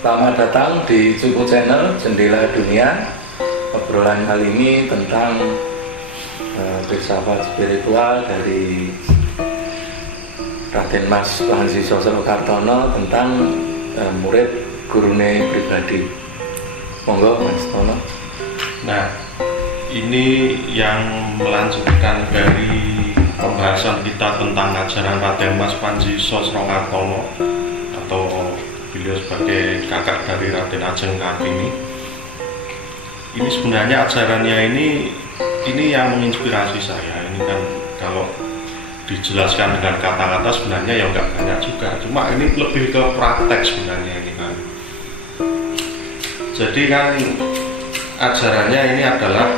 Selamat datang di Cukup Channel Jendela Dunia. Obrolan kali ini tentang filsafat spiritual dari Raden Mas Panji Sosrokartono tentang murid gurune pribadi. Monggo Mas Tono. Nah, ini yang melanjutkan dari pembahasan kita tentang ajaran Raden Mas Panji Sosrokartono atau beliau sebagai kakak dari Raden Ajeng Kartini. Ini sebenarnya ajarannya ini yang menginspirasi saya. Ini kan kalau dijelaskan dengan kata-kata sebenarnya ya nggak banyak juga. Cuma ini lebih ke praktek sebenarnya ini kan. Jadi kan ajarannya ini adalah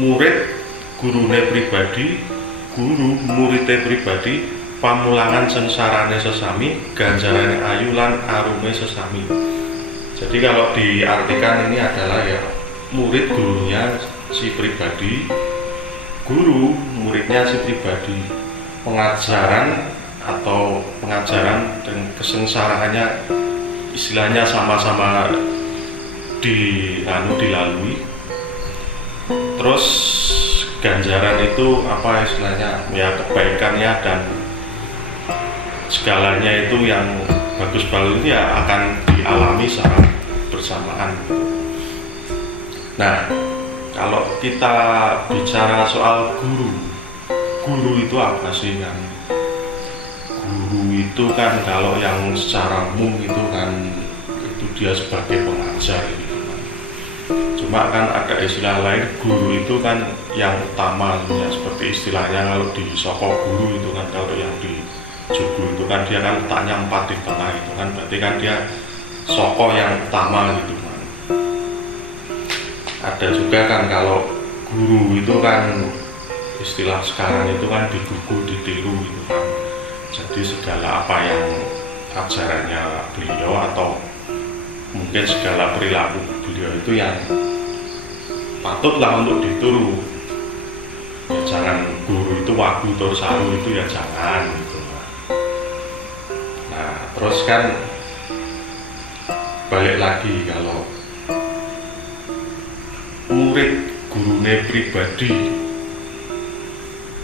murid gurune pribadi, guru muridnya pribadi, pamulangan sengsarane sesami, ganjarane ayu lan arume sesami. Jadi kalau diartikan ini adalah ya murid gurunya si pribadi, guru muridnya si pribadi. Pengajaran dan kesengsaraannya istilahnya sama-sama dilalui. Terus ganjaran itu apa istilahnya ya kebaikannya dan segalanya itu yang bagus-bagus ya akan dialami secara bersamaan. Nah, kalau kita bicara soal guru itu apa sih kan? Guru itu kan kalau yang secara umum itu kan itu dia sebagai pengajar gitu kan. Cuma kan ada istilah lain, guru itu kan yang utama ya, seperti istilahnya kalau di Soko guru itu kan kalau yang di Jugu itu kan dia kan letaknya 4 di tengah itu kan berarti kan dia soko yang utama gitu kan. Ada juga kan kalau guru itu kan istilah sekarang itu kan digugu ditiru gitu kan. Jadi segala apa yang ajarannya beliau atau mungkin segala perilaku beliau itu yang patutlah untuk ditiru. Ya jangan guru itu wagu tur saru itu ya jangan gitu. Terus kan balik lagi kalau murid gurune pribadi.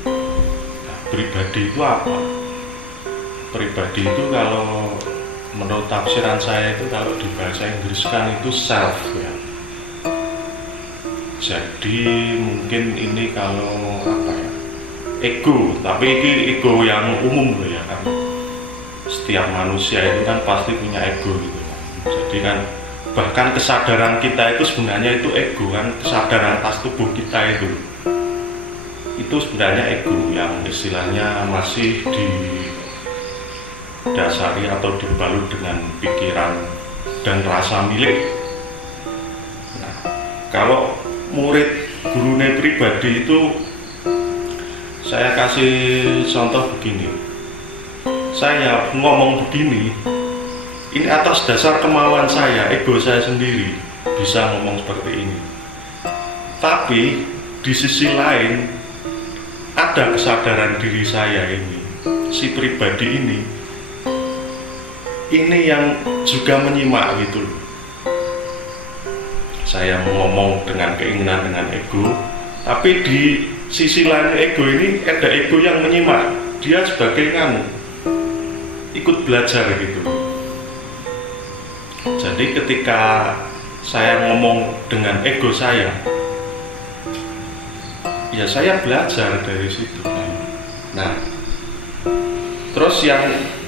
Nah, pribadi itu apa? Pribadi itu kalau menurut tafsiran saya itu kalau di bahasa Inggris kan itu self ya. Jadi mungkin ini kalau apa ya? Ego, tapi ini ego yang umum ya kan. Setiap manusia itu kan pasti punya ego gitu kan. Jadi kan bahkan kesadaran kita itu sebenarnya itu ego kan, kesadaran atas tubuh kita itu sebenarnya ego yang istilahnya masih didasari atau dibalut dengan pikiran dan rasa milik. Nah, kalau murid gurune pribadi itu saya kasih contoh begini. Saya ngomong begini, ini atas dasar kemauan saya, ego saya sendiri bisa ngomong seperti ini. Tapi di sisi lain ada kesadaran diri saya ini, si pribadi ini yang juga menyimak gitu. Saya ngomong dengan keinginan dengan ego, tapi di sisi lain ego ini ada ego yang menyimak. Dia sebagai ikut belajar gitu. Jadi ketika saya ngomong dengan ego saya, ya saya belajar dari situ. Nah, terus yang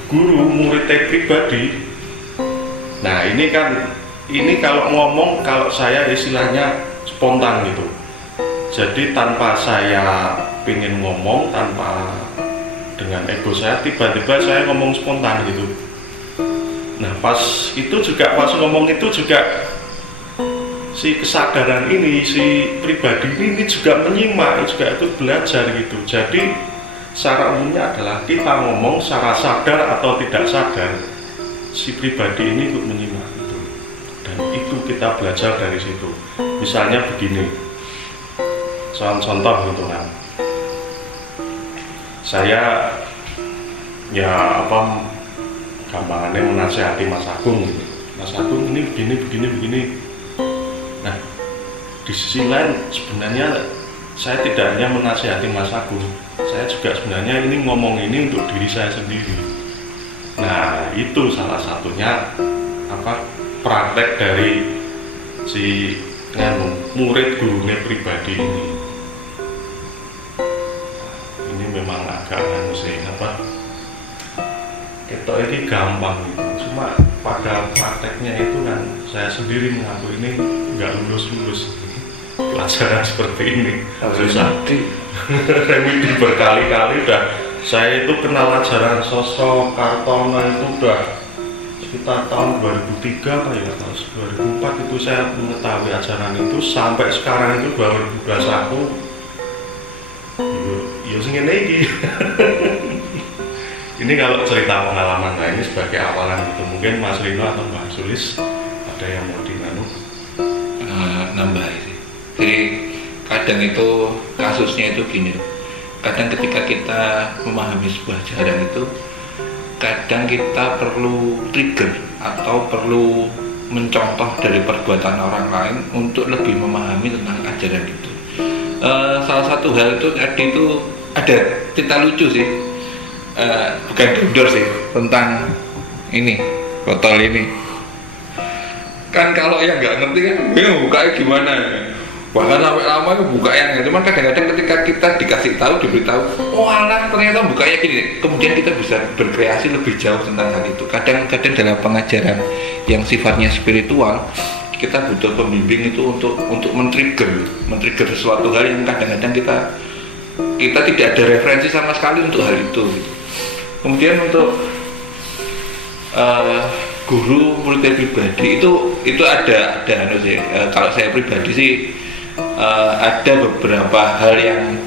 guru muridnya pribadi, nah ini kalau ngomong kalau saya istilahnya spontan gitu. Jadi tanpa saya pengen ngomong, tanpa dengan ego saya, tiba-tiba saya ngomong spontan gitu. Nah pas ngomong itu juga si kesadaran ini, si pribadi ini juga menyimak, juga ikut belajar gitu. Jadi secara umumnya adalah kita ngomong secara sadar atau tidak sadar, si pribadi ini ikut menyimak gitu. Dan itu kita belajar dari situ. Misalnya begini, contoh gitu kan. Saya ya gampangannya menasihati Mas Agung gitu. Mas Agung ini begini. Nah, di sisi lain sebenarnya saya tidak hanya menasihati Mas Agung, saya juga sebenarnya ini ngomong ini untuk diri saya sendiri. Nah, itu salah satunya praktek dari si murid gurunya pribadi ini. Ini memang agak itu gampang gitu. Cuma pada prakteknya itu kan saya sendiri mengaku ini nggak lulus pelajaran seperti ini. Susah. Remedi berkali-kali udah. Saya itu kenal ajaran Sosro Kartono itu udah sekitar tahun 2003 apa ya, tahun 2004 itu saya mengetahui ajaran itu, sampai sekarang itu 2021 ya segini lagi. Ini kalau cerita pengalaman saya ini sebagai awalan gitu. Mungkin Mas Rino atau Mbak Sulis ada yang mau nambah sih. Jadi kadang itu kasusnya itu gini, kadang ketika kita memahami sebuah ajaran itu, kadang kita perlu trigger atau perlu mencontoh dari perbuatan orang lain untuk lebih memahami tentang ajaran itu. Salah satu hal itu tadi itu ada cerita lucu sih, bukan dondor sih, tentang ini botol ini. Kan kalau yang nggak ngerti kan, bukanya gimana? Bahkan sampai lama itu buka yang, cuman kadang-kadang ketika kita dikasih tahu, diberitahu, oh alah ternyata bukanya gini, kemudian kita bisa berkreasi lebih jauh tentang hal itu. Kadang-kadang dalam pengajaran yang sifatnya spiritual, kita butuh pembimbing itu untuk men-trigger sesuatu hal yang kadang-kadang kita tidak ada referensi sama sekali untuk hal itu gitu. Kemudian untuk guru murid pribadi itu ada sih. Kalau saya pribadi sih ada beberapa hal yang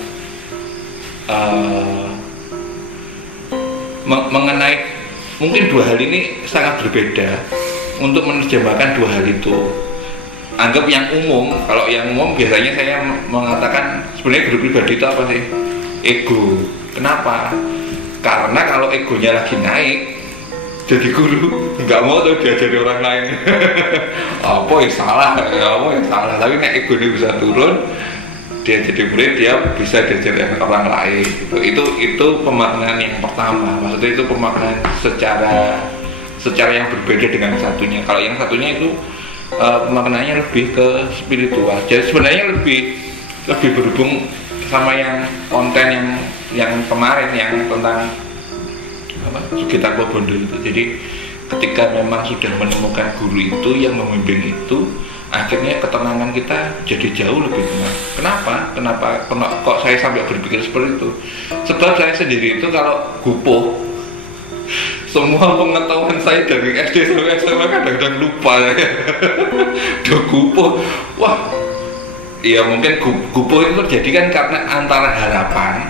mengenai mungkin dua hal ini sangat berbeda untuk menerjemahkan dua hal itu. Anggap yang umum, kalau yang umum biasanya saya mengatakan sebenarnya guru pribadi itu apa sih? Ego. Kenapa? Karena kalau egonya lagi naik, jadi guru nggak mau tuh diajari orang lain. Apa yang salah? Tapi nek ego ini bisa turun, dia jadi murid, dia bisa diajari orang lain. Itu pemaknaan yang pertama. Maksudnya itu pemaknaan secara yang berbeda dengan satunya. Kalau yang satunya itu pemaknaannya lebih ke spiritual. Jadi sebenarnya lebih berhubung sama yang konten yang kemarin yang tentang Sugita Bobondo itu. Jadi ketika memang sudah menemukan guru itu yang membimbing itu, akhirnya ketenangan kita jadi jauh lebih tenang. Kenapa kok saya sampai berpikir seperti itu? Sebab saya sendiri itu kalau gupuh, semua pengetahuan saya dari SD sampai SMA kadang-kadang lupa. Udah gupuh, wah, ya mungkin gupuh itu terjadi kan karena antara harapan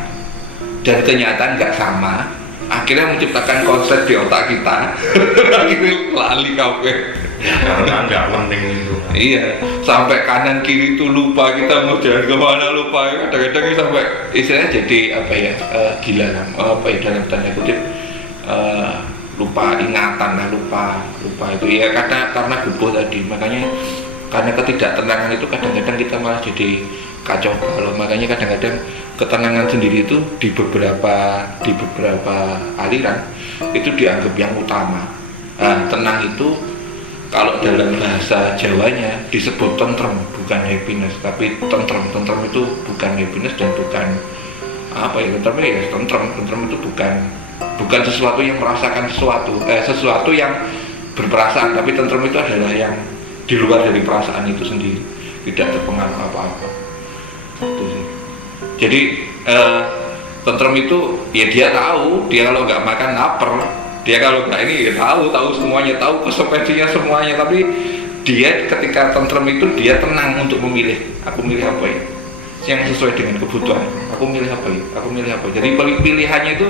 dan kenyataan nggak sama. Akhirnya menciptakan konsep di otak kita. Akhirnya lali kafe. Karena nggak penting itu. Iya, sampai kanan kiri itu lupa, kita mau jalan kemana lupa. Kadang-kadang sampai istilahnya jadi gila, dalam tanda kutip lupa ingatan lah, lupa itu ya karena gupuh tadi. Makanya karena ketidaktenangan itu kadang-kadang kita malah jadi kacau balau. Makanya kadang-kadang ketenangan sendiri itu di beberapa aliran itu dianggap yang utama. Tenang itu kalau dalam bahasa Jawanya disebut tentrem, bukan happiness, tapi tentrem itu bukan happiness dan bukan tentrem itu bukan sesuatu yang merasakan sesuatu yang berperasaan, tapi tentrem itu adalah yang di luar dari perasaan itu sendiri, tidak terpengaruh apa-apa. Itu sih. Jadi tentrem itu ya dia tahu, dia kalau nggak makan lapar, dia kalau nggak ini ya tahu semuanya, tahu konsekuensinya semuanya, tapi dia ketika tentrem itu dia tenang untuk memilih, aku milih apa ya yang sesuai dengan kebutuhan, aku milih apa. Jadi pilihannya itu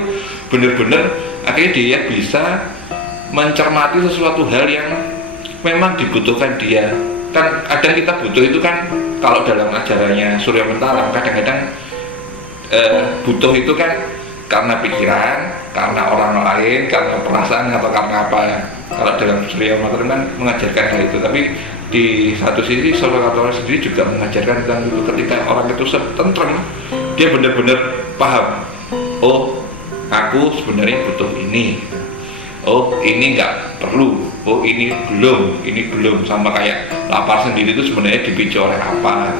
benar-benar akhirnya dia bisa mencermati sesuatu hal yang memang dibutuhkan dia. Kan kadang kita butuh itu kan, kalau dalam ajarannya Surya Mentara kadang-kadang butuh itu kan karena pikiran, karena orang lain, karena perasaan atau karena apa. Kalau dalam Surya Materi kan mengajarkan hal itu, tapi di satu sisi Surya Materi sendiri juga mengajarkan tentang itu. Ketika orang itu tentrem, dia benar-benar paham, oh aku sebenarnya butuh ini, oh ini nggak perlu, oh ini belum, sama kayak lapar sendiri itu sebenarnya dipicu oleh apa.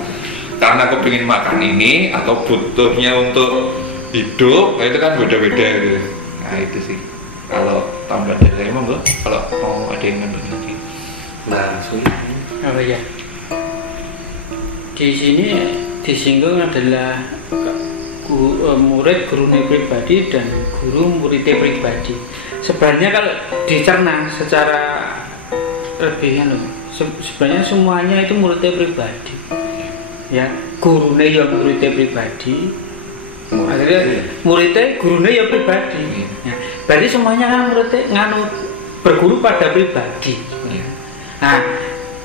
Karena aku pengen makan ini atau butuhnya untuk hidup, itu kan beda-beda gitu. Nah itu sih kalau tambah dari saya monggo, kalau mau ada yang nambah lagi langsung. Apa ya? Di sini disinggung adalah murid gurune pribadi dan guru muridnya pribadi. Sebenarnya kalau dicerna secara lebih sebenarnya semuanya itu muridnya pribadi. Ya, gurune ya muridnya pribadi. Akhirnya muridnya gurune ya pribadi. Ya, berarti semuanya kan muridnya berguru pada pribadi. Ya. Nah,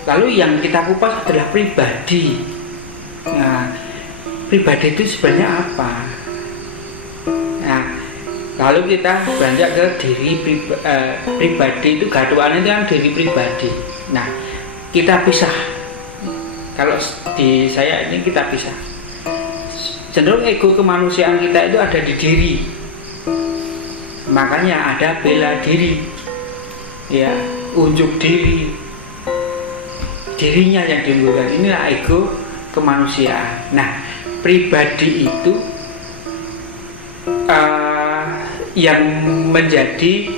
lalu yang kita kupas adalah pribadi. Nah, pribadi itu sebenarnya apa? Nah, lalu kita beranjak ke diri pribadi itu gaduhan itu kan diri pribadi. Nah, kita pisah. Kalau di saya ini kita pisah. Cenderung ego kemanusiaan kita itu ada di diri. Makanya ada bela diri, ya, unjuk diri. Dirinya yang diunggulkan, inilah ego kemanusiaan. Nah, pribadi itu yang menjadi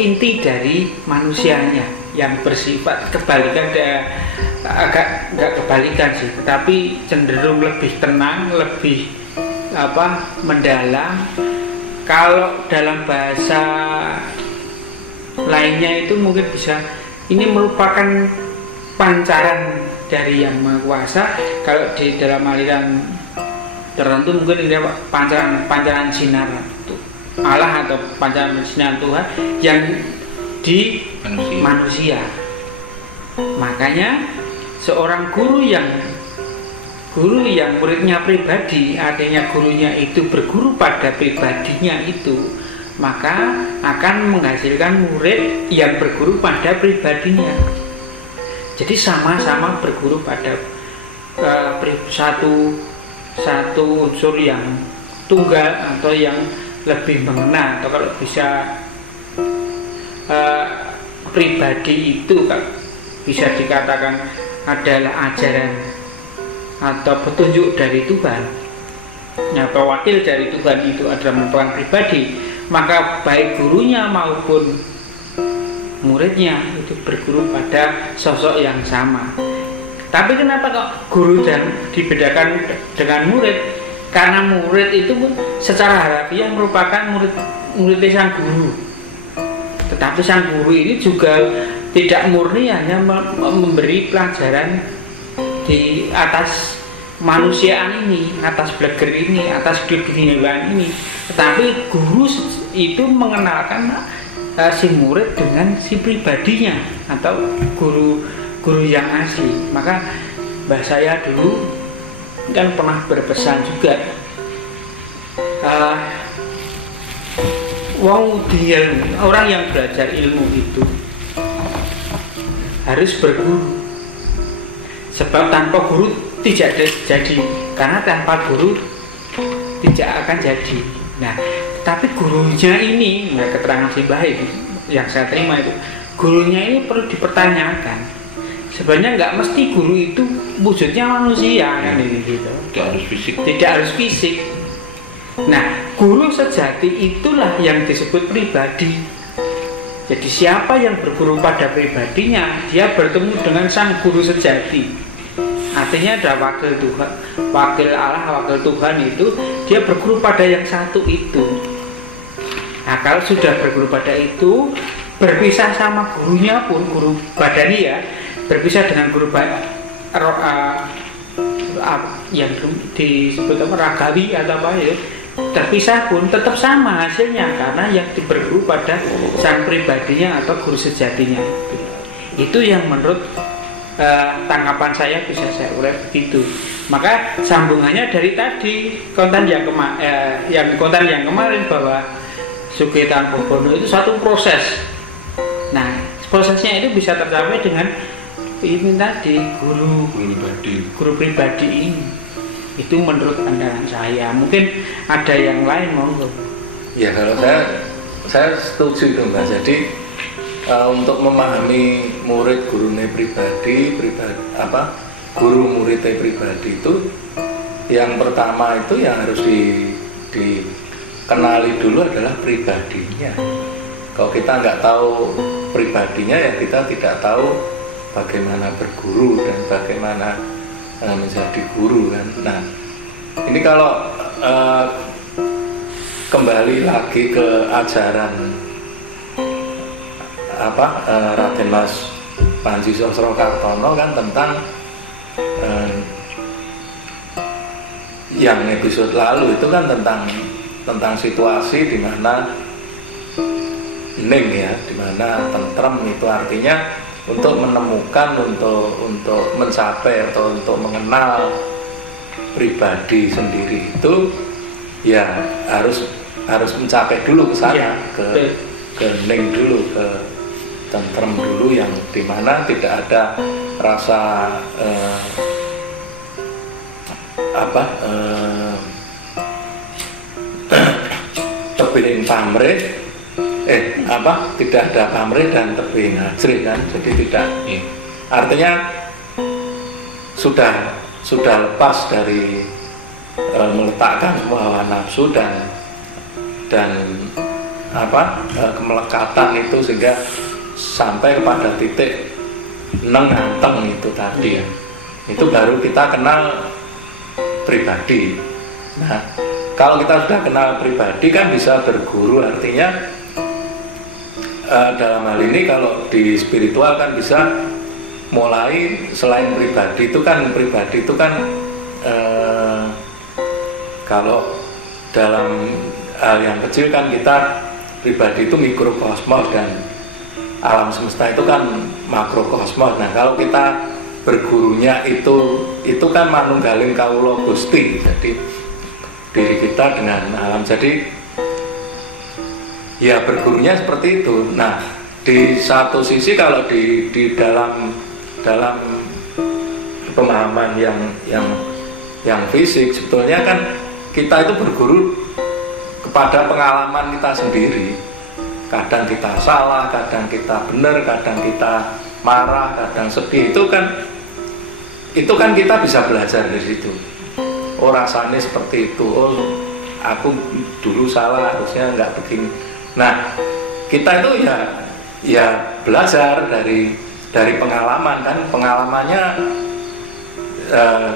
inti dari manusianya, yang bersifat kebalikan, agak nggak kebalikan sih, tetapi cenderung lebih tenang, lebih mendalam. Kalau dalam bahasa lainnya itu mungkin bisa, ini merupakan pancaran dari Yang Maha Kuasa. Kalau di dalam aliran tertentu mungkin ini pancaran sinar Allah atau pancaran sinar Tuhan yang di manusia. Makanya seorang guru yang muridnya pribadi, artinya gurunya itu berguru pada pribadinya itu, maka akan menghasilkan murid yang berguru pada pribadinya. Jadi sama-sama berguru pada satu unsur yang tunggal atau yang lebih mengena, atau kalau bisa pribadi itu bisa dikatakan adalah ajaran atau petunjuk dari Tuhan, atau wakil dari Tuhan itu adalah merupakan pribadi, maka baik gurunya maupun muridnya itu berguru pada sosok yang sama. Tapi kenapa kok guru dan dibedakan dengan murid? Karena murid itu pun secara harafiah merupakan murid sang guru. Tetapi sang guru ini juga tidak murni hanya memberi pelajaran di atas manusiaan ini, atas bleger ini, atas keduniaan ini. Tetapi guru itu mengenalkan si murid dengan si pribadinya atau guru yang asli. Maka mbah saya dulu kan pernah berpesan juga, orang yang belajar ilmu itu harus berguru, sebab tanpa guru tidak jadi, karena tanpa guru tidak akan jadi. Nah, tapi gurunya ini, keterangan si Mbah ini yang saya terima itu, gurunya ini perlu dipertanyakan. Sebenarnya nggak mesti guru itu wujudnya manusia, kan gitu. Tidak harus fisik. Nah, guru sejati itulah yang disebut pribadi. Jadi siapa yang berguru pada pribadinya, dia bertemu dengan sang guru sejati. Artinya ada wakil Tuhan, wakil Allah, wakil Tuhan itu, dia berguru pada yang satu itu. Nah, kalau sudah berguru pada itu, berpisah sama gurunya pun, guru badani ya, berpisah dengan guru yang disebut ragawi atau apa ya, terpisah pun tetap sama hasilnya, karena yang berguru pada sang pribadinya atau guru sejatinya itu yang menurut tanggapan saya bisa saya urai begitu. Maka sambungannya dari tadi konten yang kemarin bahwa Sugih Tanpobono itu satu proses. Nah, prosesnya itu bisa tercapai dengan ini tadi guru pribadi ini. Itu menurut pandangan saya. Mungkin ada yang lain monggo. Ya kalau saya setuju itu Mbak. Jadi untuk memahami murid gurune pribadi guru muridnya pribadi itu yang pertama itu yang harus dikenali dulu adalah pribadinya. Kalau kita nggak tahu pribadinya ya kita tidak tahu bagaimana berguru dan bagaimana menjadi guru kan. Nah ini kalau kembali lagi ke ajaran Raden Mas Panji Sosrokartono kan tentang yang episode lalu itu kan tentang situasi di mana hening ya, di mana tentrem itu artinya untuk menemukan, untuk mencapai atau untuk mengenal pribadi sendiri itu ya harus mencapai dulu ke sana, ke hening dulu, ke tentrem dulu yang dimana tidak ada rasa tebing pamrih tidak ada pamrih dan tebing hajrih kan, jadi tidak artinya sudah lepas dari meletakkan semua hawa nafsu dan kemelekatan itu sehingga sampai kepada titik nenganteng itu tadi ya. Itu baru kita kenal pribadi. Nah, kalau kita sudah kenal pribadi kan bisa berguru, artinya dalam hal ini kalau di spiritual kan bisa mulai selain pribadi itu kan kalau dalam hal yang kecil kan kita pribadi itu mikrokosmos dan alam semesta itu kan makrokosmos. Nah kalau kita bergurunya itu kan manunggaling kawula Gusti, jadi diri kita dengan alam, jadi ya bergurunya seperti itu. Nah di satu sisi kalau di dalam pemahaman yang fisik sebetulnya kan kita itu berguru kepada pengalaman kita sendiri. Kadang kita salah, kadang kita benar, kadang kita marah, kadang sedih. Itu kan kita bisa belajar dari situ. Oh rasanya seperti itu. Oh aku dulu salah, harusnya nggak begini. Nah kita itu ya belajar dari pengalaman kan. Pengalamannya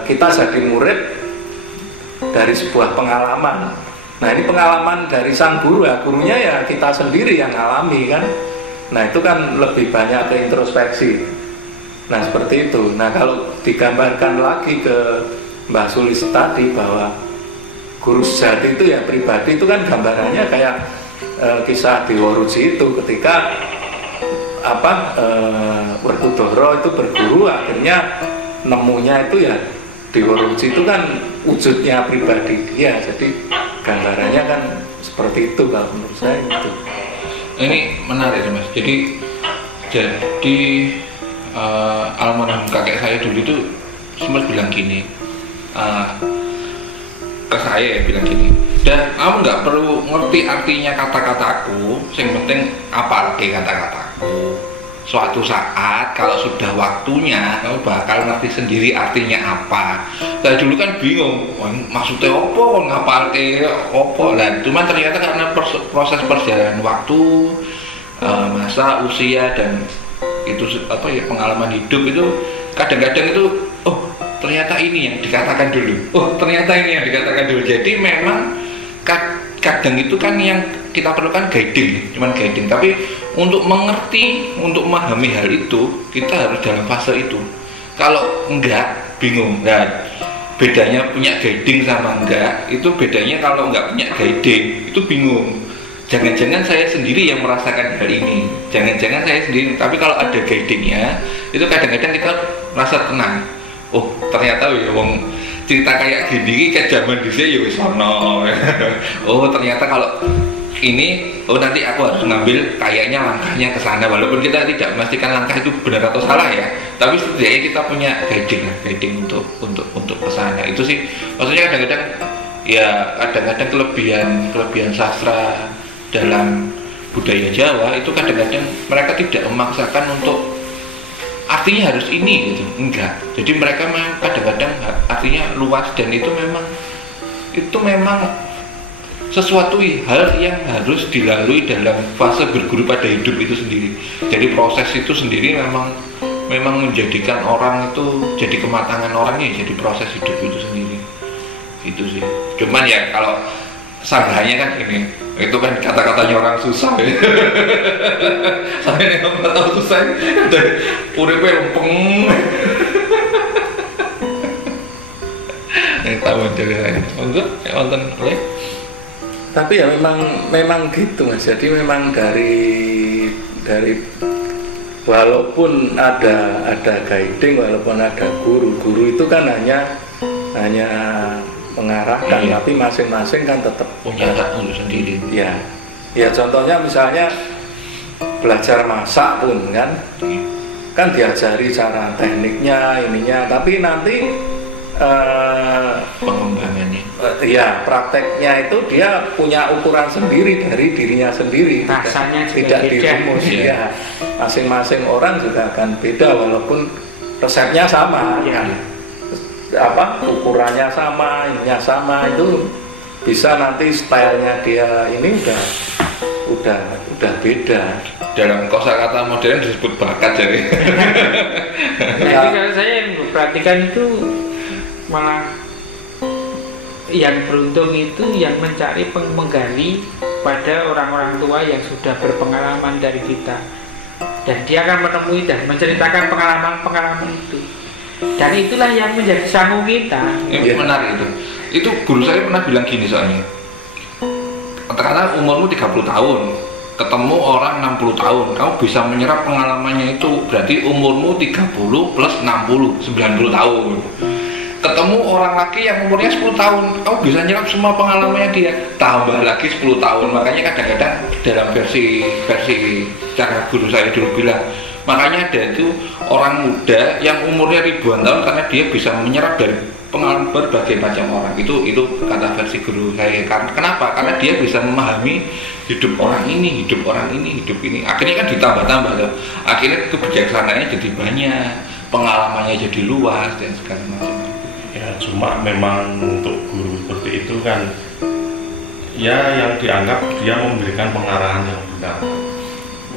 kita jadi murid dari sebuah pengalaman. Nah ini pengalaman dari sang guru ya, gurunya ya kita sendiri yang alami kan. Nah itu kan lebih banyak ke introspeksi. Nah seperti itu. Nah kalau digambarkan lagi ke Mbah Sulis tadi bahwa guru sejati itu ya pribadi itu kan gambarannya kayak kisah Dewaruci itu ketika Werkudara itu berguru akhirnya nemunya itu ya Dewaruci itu kan wujudnya pribadi dia. Jadi gambarannya kan seperti itu kalau menurut saya itu. Ini menarik Mas. Jadi almarhum kakek saya dulu itu sempat bilang gini ke saya, bilang gini, dan kamu nggak perlu ngerti artinya kata-kataku, yang penting apa arti kata-kataku. Suatu saat kalau sudah waktunya kamu bakal ngerti sendiri artinya apa. Saya dulu kan bingung, maksudnya apa, ngapa arti apa. Dan cuma ternyata karena proses perjalanan waktu, masa, usia dan itu pengalaman hidup itu kadang-kadang itu ternyata ini yang dikatakan dulu. Ternyata ini yang dikatakan dulu. Jadi memang kadang itu kan yang kita perlukan guiding, cuman guiding. Tapi untuk mengerti, untuk memahami hal itu, kita harus dalam fase itu. Kalau enggak, bingung. Dan bedanya punya guiding sama enggak, itu bedanya kalau enggak punya guiding, itu bingung. Jangan-jangan saya sendiri yang merasakan hal ini, jangan-jangan saya sendiri. Tapi kalau ada guidingnya, itu kadang-kadang kita merasa tenang. Oh ternyata ya wong cerita kayak gini kayak zaman dhisik ya wis ono. Oh ternyata kalau ini nanti aku harus ngambil kayaknya langkahnya ke sana, walaupun kita tidak memastikan langkah itu benar atau salah ya, tapi setidaknya kita punya guiding untuk ke sana. Itu sih maksudnya kadang-kadang kelebihan sastra dalam budaya Jawa itu kadang-kadang mereka tidak memaksakan untuk artinya harus ini gitu, enggak. Jadi mereka memang kadang-kadang artinya luas, dan itu memang sesuatu hal yang harus dilalui dalam fase berguru pada hidup itu sendiri. Jadi proses itu sendiri memang menjadikan orang itu jadi kematangan orangnya, jadi proses hidup itu sendiri. Itu sih. Cuman ya kalau sanggahnya kan ini, itu kan kata-katanya orang susah ya. Sampai yang nggak tahu susah, udah uripe lempeng. Tahu jadi saya. Enggak, wonten oleh. Tapi ya memang gitu Mas. Jadi memang dari walaupun ada guiding, walaupun ada guru itu kan hanya mengarahkan, tapi masing-masing kan tetap punya hak untuk sendiri. Ya contohnya misalnya belajar masak pun kan diajari cara tekniknya ininya, tapi nanti pengembangannya prakteknya itu dia punya ukuran sendiri dari dirinya sendiri, rasanya tidak dirumus. Masing-masing orang juga akan beda walaupun resepnya sama, ukurannya sama, ininya sama, itu bisa nanti stylenya dia ini udah beda. Dalam kosakata modern disebut bakat jadi. Jadi kalau saya yang perhatikan itu malah yang beruntung itu yang mencari menggali pada orang-orang tua yang sudah berpengalaman dari kita, dan dia akan menemui dan menceritakan pengalaman-pengalaman itu, dan itulah yang menjadi sanggup kita. Menarik itu guru saya pernah bilang gini, soalnya katakanlah umurmu 30 tahun ketemu orang 60 tahun, kamu bisa menyerap pengalamannya, itu berarti umurmu 30 plus 60 90 tahun. Ketemu orang laki yang umurnya 10 tahun, kamu bisa nyerap semua pengalamannya dia, tambah lagi 10 tahun. Makanya kadang-kadang dalam versi cara guru saya dulu bilang, makanya ada itu orang muda yang umurnya ribuan tahun karena dia bisa menyerap dari pengalaman berbagai macam orang. Itu kata versi guru saya. Kenapa? Karena dia bisa memahami hidup orang ini, hidup ini. Akhirnya kan ditambah-tambah loh. Akhirnya kebijaksanaannya jadi banyak, pengalamannya jadi luas dan segala macam. Ya cuma memang untuk guru seperti itu kan ya yang dianggap dia memberikan pengarahan yang benar.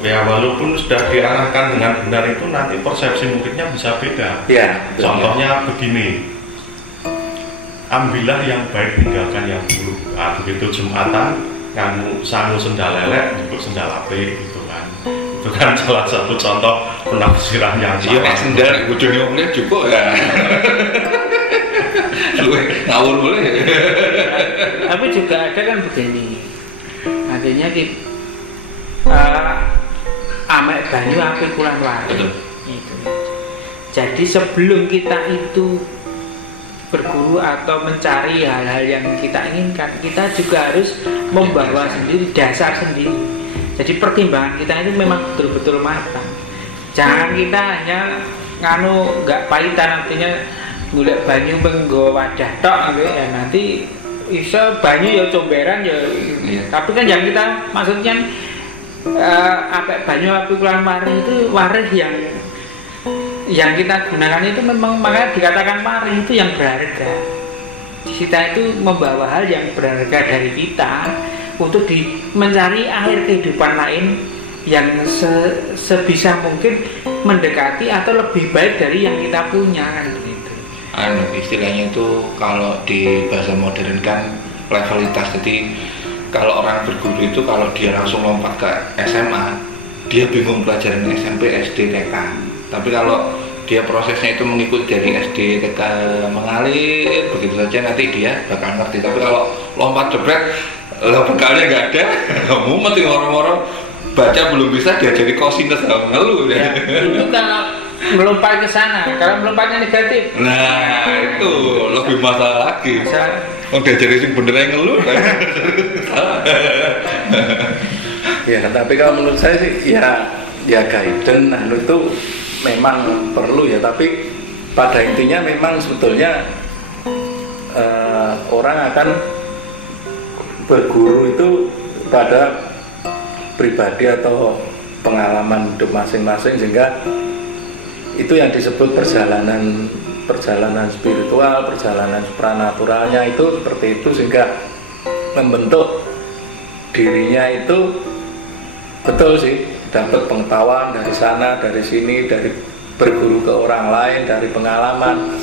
Ya walaupun sudah diarahkan dengan benar, itu nanti persepsi muridnya bisa beda. Contohnya begini, ambillah yang baik, tinggalkan yang buruk. Nah, begitu Jumatan kamu sangu sendal lelek untuk sendal apik gitu kan. Itu kan salah satu contoh penafsiran yang salah. Iya, sendal ujungnya omnya cukup ya. Ngawur boleh. Tapi juga ada kan begini, artinya amek banyu api kurang lari. Itu. Jadi sebelum kita itu berguru atau mencari hal-hal yang kita inginkan, kita juga harus membawa sendiri dasar sendiri. Jadi pertimbangan kita itu memang betul-betul matang. Jangan kita hanya nggak pahitan, artinya golek banyu penggo wadah tok ya, nanti iso banyu ya comberan ya. Tapi kan yang kita maksudnya apik banyu api kurang mari itu waris yang kita gunakan itu memang makanya dikatakan mari itu yang berharga. Kita itu membawa hal yang berharga dari kita untuk mencari akhir kehidupan lain yang sebisa mungkin mendekati atau lebih baik dari yang kita punya kan gitu. Istilahnya itu kalau di bahasa modern kan levelitas. Jadi kalau orang berguru itu kalau dia langsung lompat ke SMA, dia bingung pelajaran SMP, SD, TK. Tapi kalau dia prosesnya itu mengikut dari SD, TK mengalir begitu saja, nanti dia bakal ngerti. Tapi kalau lompat jebret, bekalnya nggak ada, mumet orang-orang baca belum bisa, diajari kosinus nggak ngeluh. Itu melompat ke sana. Kalau melompatnya negatif, Nah, itu lebih masalah lagi. masalah. Oh, diajari sing bener ae ngeluh. Ya, tapi kalau menurut saya sih ya guidance itu memang perlu ya, tapi pada intinya memang sebetulnya orang akan berguru itu pada pribadi atau pengalaman hidup masing-masing, sehingga itu yang disebut perjalanan spiritual, perjalanan supranaturalnya itu seperti itu, sehingga membentuk dirinya itu betul sih, dapat pengetahuan dari sana, dari sini, dari berguru ke orang lain, dari pengalaman.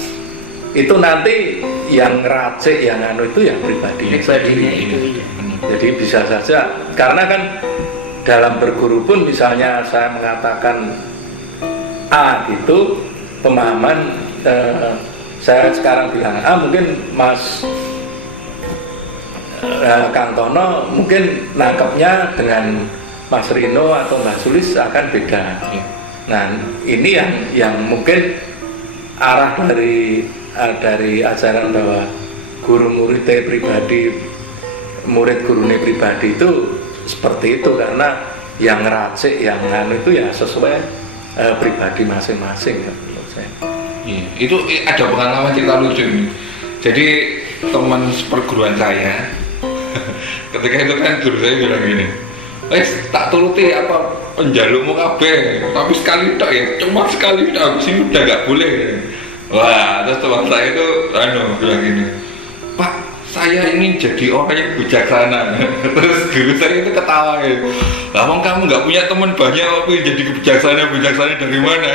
Itu nanti yang ngeracik, yang itu yang pribadinya sendiri. Jadi bisa saja, karena kan dalam berguru pun misalnya saya mengatakan A gitu, pemahaman saya sekarang bilang A, mungkin Mas Kang Tono mungkin nangkepnya dengan Mas Rino atau Mbak Sulis akan beda. Nah, ini yang mungkin arah dari ajaran bahwa guru muridnya pribadi, murid gurunya pribadi itu seperti itu, karena yang ngeracik, yang itu ya sesuai pribadi masing-masing menurut saya. Iya, itu ada pengalaman cerita lucu nih. Jadi teman perguruan saya, ketika itu kan guru saya bilang gini, tak turuti apa penjalukmu kabeh, tapi sekali tok ya, cuma sekali tok, habis ini udah gak boleh. Wah, terus teman saya itu bilang gini, Pak, saya ingin jadi orang yang bijaksana. Terus guru saya itu ketawa gitu, "Lah kamu nggak punya teman banyak, tapi jadi bijaksana dari mana?"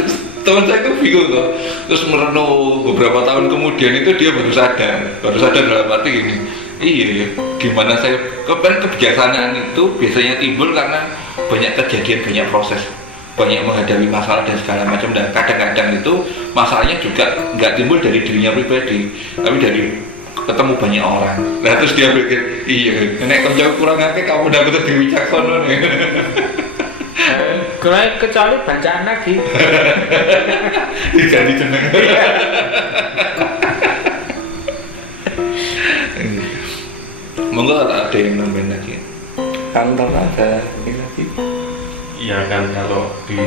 Terus teman saya itu bingung kok. Terus merenung beberapa tahun kemudian itu dia baru sadar dalam arti gini, iya, gimana saya kebijaksanaan itu biasanya timbul karena banyak kejadian, banyak proses, banyak menghadapi masalah dan segala macam, dan kadang-kadang itu masalahnya juga nggak timbul dari dirinya pribadi, tapi dari ketemu banyak orang. Nah terus dia pikir, iya, nek kerja kurang akeh kamu udah betul diwicaksana nih. Kecuali bacaan lagi. Jadi jeneng. Monggo ada yang nambahin lagi. Kang Tono ada ini lagi. Iya kan, kalau di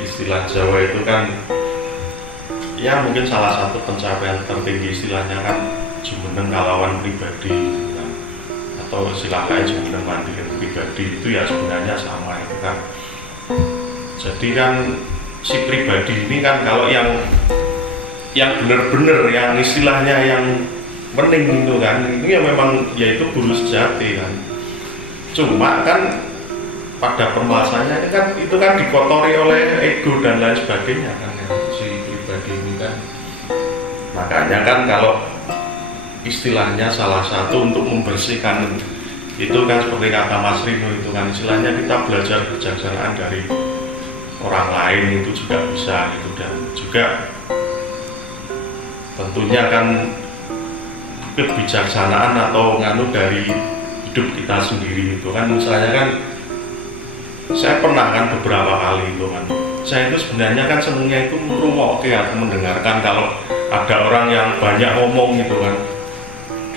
istilah Jawa itu kan ya mungkin salah satu pencapaian tertinggi istilahnya kan jumeneng kalawan pribadi gitu kan. Atau istilah lain jumeneng mandiri pribadi, itu ya sebenarnya sama itu kan. Jadi kan si pribadi ini kan kalau yang benar-benar yang istilahnya yang penting itu kan, ini ya memang yaitu guru sejati kan. Cuma kan pada permasalahannya kan itu kan dikotori oleh ego dan lain sebagainya kan ya, si pribadi ini kan. Makanya kan kalau istilahnya salah satu untuk membersihkan itu kan seperti kata Mas Rino itu kan, istilahnya kita belajar kebijaksanaan dari orang lain itu juga bisa gitu, dan juga tentunya kan kebijaksanaan atau nganu dari hidup kita sendiri itu kan. Misalnya kan saya pernah kan beberapa kali itu kan, saya itu sebenarnya kan senangnya itu merungok atau mendengarkan kalau ada orang yang banyak ngomong gitu kan,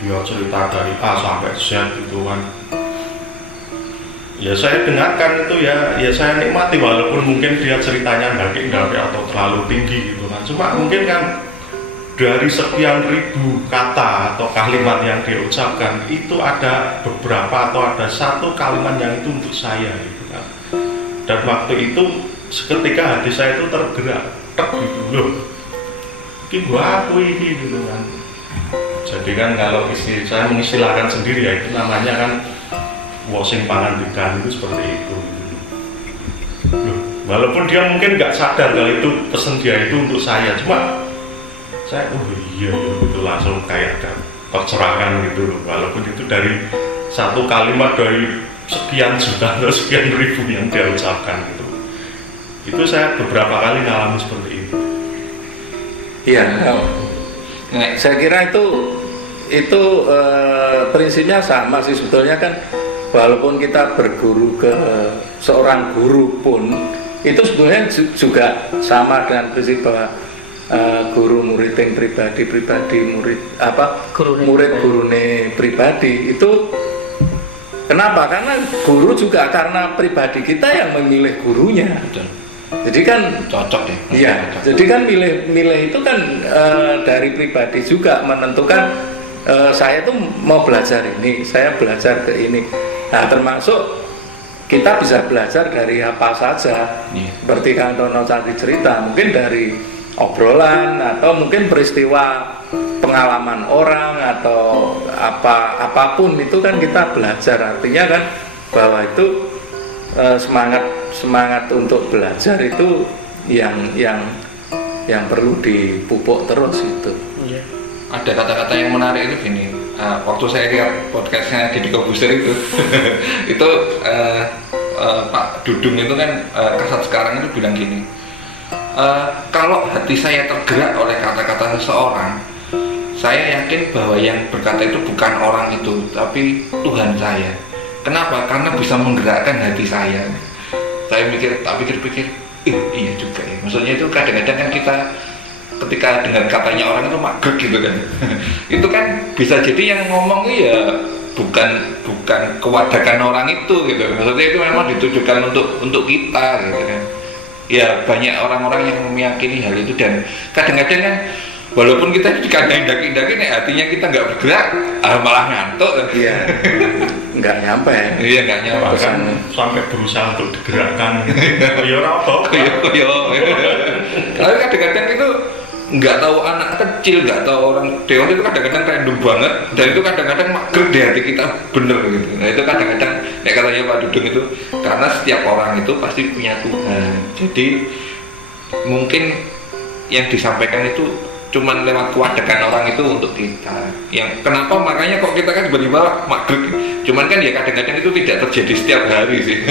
dia cerita dari A sampai Z gitu kan, ya saya dengarkan itu ya saya nikmati, walaupun mungkin dia ceritanya ndaki atau terlalu tinggi gitu kan. Cuma mungkin kan dari sekian ribu kata atau kalimat yang dia ucapkan itu ada beberapa atau ada satu kalimat yang itu untuk saya gitu kan. Dan waktu itu seketika hati saya itu tergerak, gitu loh, ini gua aku ini gitu kan. Jadi kan kalau saya mengistilahkan sendiri ya, itu namanya kan washing pangandikan itu seperti itu. Loh, walaupun dia mungkin nggak sadar kalau itu pesan dia itu untuk saya, cuma saya iya gitu langsung kayak ada tercerahkan gitu loh, walaupun itu dari satu kalimat dari sekian juta atau sekian ribu yang dia ucapkan gitu. Itu saya beberapa kali ngalamin seperti itu. Iya, saya kira itu prinsipnya sama sih sebetulnya kan. Walaupun kita berguru ke seorang guru pun itu sebetulnya juga sama dengan prinsip bahwa guru murid yang pribadi murid gurune pribadi itu. Kenapa? Karena guru juga karena pribadi kita yang memilih gurunya. Betul. Jadi kan cocok ya. Iya. Jadi kan milih itu kan dari pribadi juga menentukan saya tuh mau belajar ini, saya belajar ke ini. Nah, termasuk kita bisa belajar dari apa saja. Seperti Kang Tono tadi cerita, mungkin dari obrolan atau mungkin peristiwa pengalaman orang atau apapun itu kan kita belajar. Artinya kan bahwa itu semangat untuk belajar itu yang perlu dipupuk terus itu. Ada kata-kata yang menarik itu gini. Waktu saya lihat podcastnya Deddy Corbuzier itu itu Pak Dudung itu kan Kasat Sekarang itu bilang gini, kalau hati saya tergerak oleh kata-kata seseorang, saya yakin bahwa yang berkata itu bukan orang itu, tapi Tuhan saya. Kenapa? Karena bisa menggerakkan hati saya. Saya pikir-pikir, iya juga ya. Maksudnya itu kadang-kadang kan kita ketika dengar katanya orang itu magrek gitu kan. Itu kan bisa jadi yang ngomong ya bukan kewadakan orang itu gitu. Maksudnya itu memang ditujukan untuk kita gitu kan. Ya banyak orang-orang yang meyakini hal itu, dan kadang-kadang kan walaupun kita dikatakan daki-daki nih hatinya kita nggak bergerak, malah ngantuk kan. Iya. Nggak nyampe. Iya nggak nyampe. Bahkan sampai berusaha untuk digerakkan. Ya apa? Tapi kadang-kadang itu nggak tahu anak kecil, nggak tahu orang dewasa itu kadang-kadang random banget, dan itu kadang-kadang mager di hati kita bener gitu. Nah itu kadang-kadang kayak katanya Pak Dudung itu, karena setiap orang itu pasti punya Tuhan. Jadi mungkin yang disampaikan itu cuman lewat kewadakan orang itu untuk kita. Yang kenapa makanya kok kita kan tiba-tiba mager. Cuman kan ya kadang-kadang itu tidak terjadi setiap hari sih.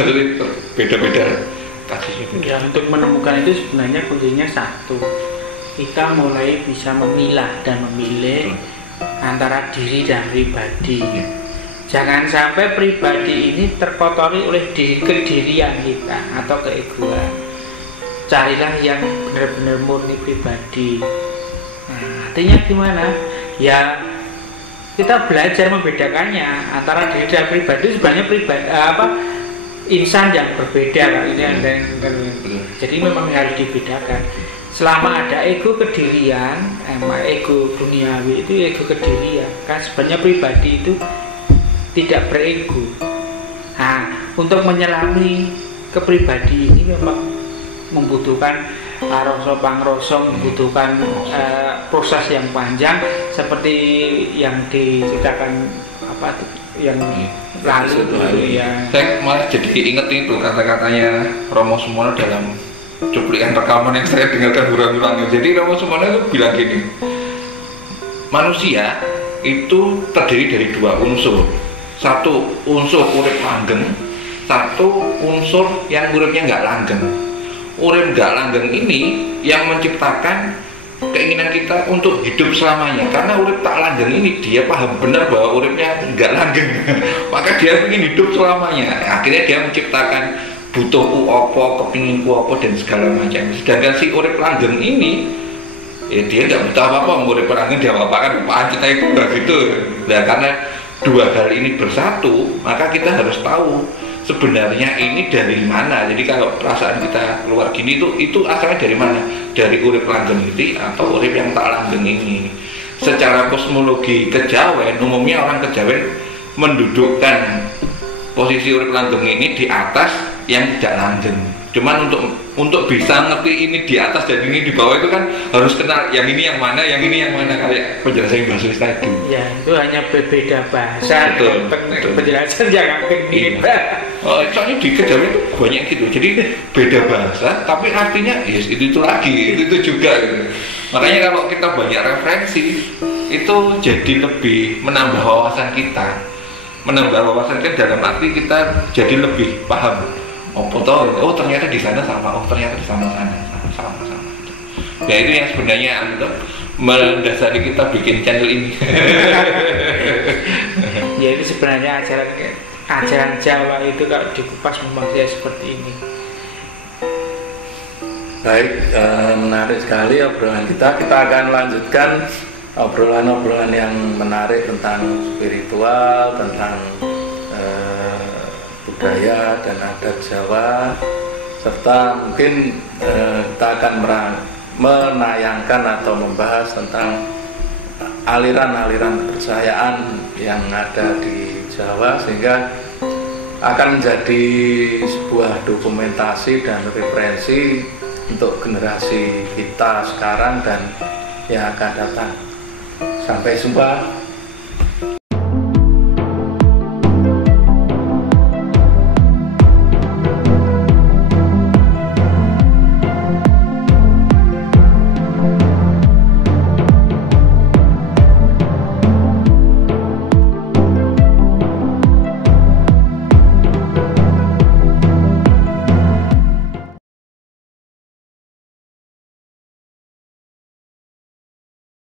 Beda-beda kasusnya. Ya, untuk menemukan itu sebenarnya kuncinya satu. Kita mulai bisa memilah dan memilih antara diri dan pribadi. Jangan sampai pribadi ini terkotori oleh kedirian kita atau keegoan. Carilah yang benar-benar murni pribadi. Nah, artinya gimana? Ya kita belajar membedakannya antara diri dan pribadi. Sebenarnya insan yang berbeda kan. Jadi memang harus dibedakan. Selama ada ego kedirian, ego duniawi itu ego kedirian. Kan sebenarnya pribadi itu tidak berego. Nah, untuk menyelami kepribadi ini memang membutuhkan rasa pangrasa, membutuhkan proses yang panjang seperti yang diceritakan yang lalu ya. Saya malah jadi inget itu kata-katanya Romo Sumono dalam cuplikan rekaman yang saya dengarkan berulang-ulang. Jadi Romo Sumono itu bilang gini, manusia itu terdiri dari dua unsur. Satu unsur urip langgeng, satu unsur yang uripnya nggak langgeng. Urip nggak langgeng ini yang menciptakan keinginan kita untuk hidup selamanya. Karena urip tak langgeng ini dia paham benar bahwa uripnya nggak langgeng, maka dia ingin hidup selamanya. Akhirnya dia menciptakan butuhku apa, kepinginku apa dan segala macam. Sedangkan si urip langgeng ini dia nggak butuh apa-apa. Urip langgeng dia apa-apakan apaan kita itu nggak gitu. Nah karena dua hal ini bersatu, maka kita harus tahu sebenarnya ini dari mana. Jadi kalau perasaan kita keluar gini itu asalnya dari mana? Dari urip langgeng ini atau urip yang tak langgeng ini. Secara kosmologi kejawen, umumnya orang kejawen mendudukkan posisi urip langgeng ini di atas yang tidak langgeng. Cuman untuk bisa ngerti ini di atas dan ini di bawah itu kan harus kenal yang ini yang mana, yang ini yang mana, kayak penjelasan Mbak Sulis tadi. Ya itu hanya berbeda bahasa. Betul. Penjelasan jangan mirip. Oh, soalnya di kejawen itu banyak gitu. Jadi beda bahasa tapi artinya yes, itu lagi, itu juga gitu. Makanya kalau kita banyak referensi itu jadi lebih menambah wawasan kita. Menambah wawasan kita dalam arti kita jadi lebih paham. Oh ternyata di sana sama, oh ternyata di sana sama. Ya itu yang sebenarnya mendasari kita bikin channel ini. Ya itu sebenarnya ajaran Jawa itu kalau dikupas memang dia seperti ini. Baik, menarik sekali obrolan kita. Kita akan lanjutkan obrolan-obrolan yang menarik tentang spiritual, tentang budaya dan adat Jawa, serta mungkin kita akan menayangkan atau membahas tentang aliran-aliran kepercayaan yang ada di Jawa, sehingga akan menjadi sebuah dokumentasi dan referensi untuk generasi kita sekarang dan yang akan datang. Sampai jumpa.